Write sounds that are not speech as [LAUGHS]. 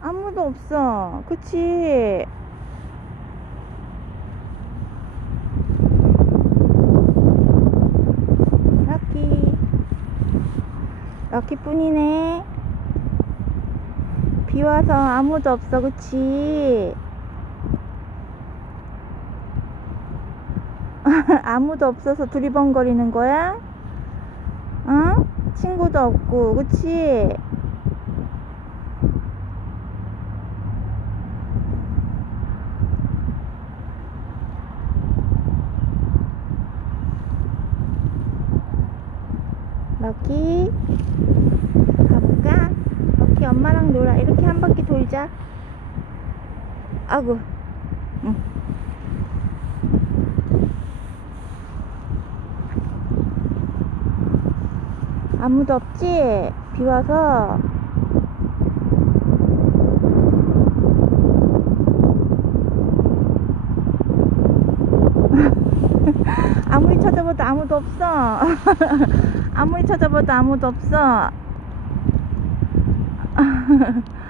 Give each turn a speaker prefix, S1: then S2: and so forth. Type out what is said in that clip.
S1: 아무도 없어. 그치? 럭키. 럭키뿐이네. 비 와서 아무도 없어. 그치? [LAUGHS] 아무도 없어서 두리번거리는 거야? 어? 친구도 없고, 그치? 럭키 가볼까? 럭키 엄마랑 놀아 이렇게 한 바퀴 돌자 아구 응. 아무도 없지? 비 와서 [LAUGHS] 아무리 찾아봐도 아무도 없어 [LAUGHS] 아무리 찾아봐도 아무도 없어 [LAUGHS]